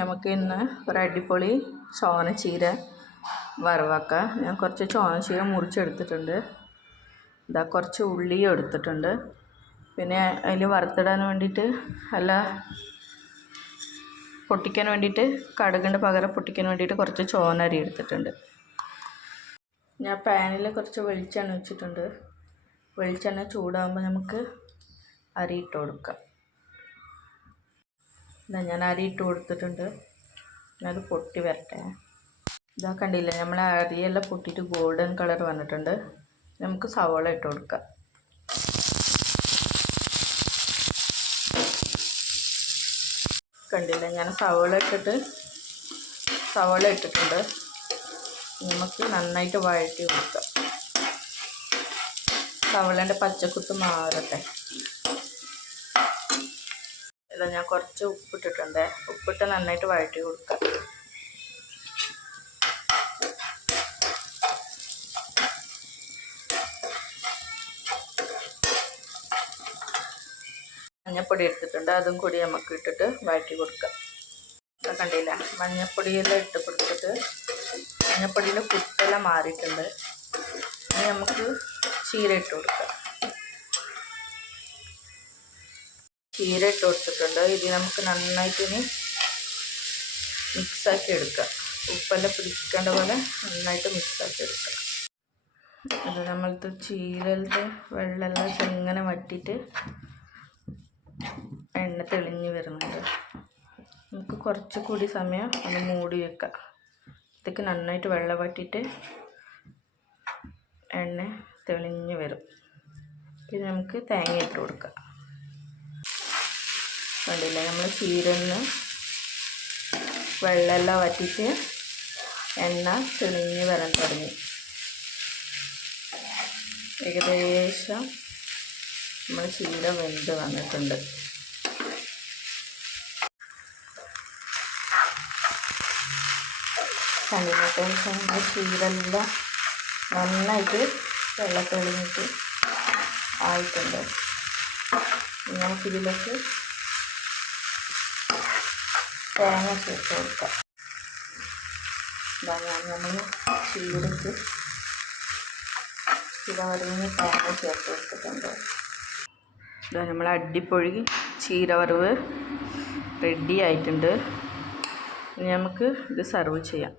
നമുക്ക് ഇന്ന് ഒരു അടിപൊളി ചോനച്ചീര വറവാക്കാം. ഞാൻ കുറച്ച് ചോനച്ചീര മുറിച്ചെടുത്തിട്ടുണ്ട്. ഇതാ കുറച്ച് ഉള്ളിയും എടുത്തിട്ടുണ്ട്. പിന്നെ അതിൽ വറുത്തിടാൻ വേണ്ടിയിട്ട് പൊട്ടിക്കാൻ വേണ്ടിയിട്ട് കടുകിൻ്റെ പകരം പൊട്ടിക്കാൻ വേണ്ടിയിട്ട് കുറച്ച് ചോനരി എടുത്തിട്ടുണ്ട്. ഞാൻ പാനിൽ കുറച്ച് വെളിച്ചെണ്ണ വെച്ചിട്ടുണ്ട്. വെളിച്ചെണ്ണ ചൂടാകുമ്പോൾ നമുക്ക് അരി ഇട്ട് കൊടുക്കാം. ഞാൻ അരി ഇട്ട് കൊടുത്തിട്ടുണ്ട്. അത് പൊട്ടി വരട്ടെ. ഇതാ കണ്ടില്ലേ, നമ്മൾ അരിയെല്ലാം പൊട്ടിയിട്ട് ഗോൾഡൻ കളർ വന്നിട്ടുണ്ട്. നമുക്ക് സവോള ഇട്ട് കൊടുക്കാം. കണ്ടില്ലേ, ഞാൻ സവോള ഇട്ടിട്ടുണ്ട്. നമുക്ക് നന്നായിട്ട് വഴറ്റി കൊടുക്കാം. സവോളേൻ്റെ പച്ചക്കുത്ത് മാറട്ടെ. ഇതാ ഞാൻ കുറച്ച് ഉപ്പിട്ടിട്ടുണ്ട്. ഉപ്പിട്ട് നന്നായിട്ട് വഴറ്റി കൊടുക്കാം. മഞ്ഞപ്പൊടി എടുത്തിട്ടുണ്ട്. അതും കൂടി നമുക്ക് ഇട്ടിട്ട് വഴറ്റി കൊടുക്കാം. ഇതാ കണ്ടില്ല, മഞ്ഞപ്പൊടിയെല്ലാം ഇട്ട് കൊടുത്തിട്ട് മഞ്ഞപ്പൊടിയുടെ കുത്തെല്ലാം മാറിയിട്ടുണ്ട്. ഇനി നമുക്ക് ചീര ഇട്ട് കൊടുക്കാം. ചീര ഇട്ട് കൊടുത്തിട്ടുണ്ട്. ഇത് നമുക്ക് നന്നായിട്ട് ഇനി മിക്സാക്കി എടുക്കാം. ഉപ്പെല്ലാം പിടിക്കേണ്ട പോലെ നന്നായിട്ട് മിക്സാക്കി എടുക്കാം. അത് നമ്മളത്തെ ചീരയിലത്തെ വെള്ളമെല്ലാം ചെങ്ങനെ വറ്റിയിട്ട് എണ്ണ തെളിഞ്ഞ് വരുന്നുണ്ട്. നമുക്ക് കുറച്ചുകൂടി സമയം ഒന്ന് മൂടി വെക്കാം. ഇതൊക്കെ നന്നായിട്ട് വെള്ളം വറ്റിയിട്ട് എണ്ണ തെളിഞ്ഞ് വരും. പിന്നെ നമുക്ക് തേങ്ങ ഇട്ട് കൊടുക്കാം. കണ്ടില്ല, നമ്മൾ ചീരന്ന് വെള്ളമെല്ലാം വറ്റിയിട്ട് എണ്ണ തെളിഞ്ഞ് വരാൻ തുടങ്ങി. ഏകദേശം നമ്മൾ ചീര വെന്ത് വന്നിട്ടുണ്ട്. കണ്ടില്ല, നമ്മൾ ചീരെല്ലാം നന്നായിട്ട് വെള്ളം തെളിഞ്ഞിട്ട് ആയിട്ടുണ്ട്. നമുക്കിതിലേക്ക് തേങ്ങ ചേർത്ത് കൊടുക്കാം. നമ്മൾ ചീരക്ക് വറവിന് തേങ്ങ ചേർത്ത് കൊടുത്തിട്ടുണ്ട്. നമ്മൾ അടിപൊളി ചീര വറവ് റെഡി ആയിട്ടുണ്ട്. ഇനി നമുക്ക് ഇത് സെർവ് ചെയ്യാം.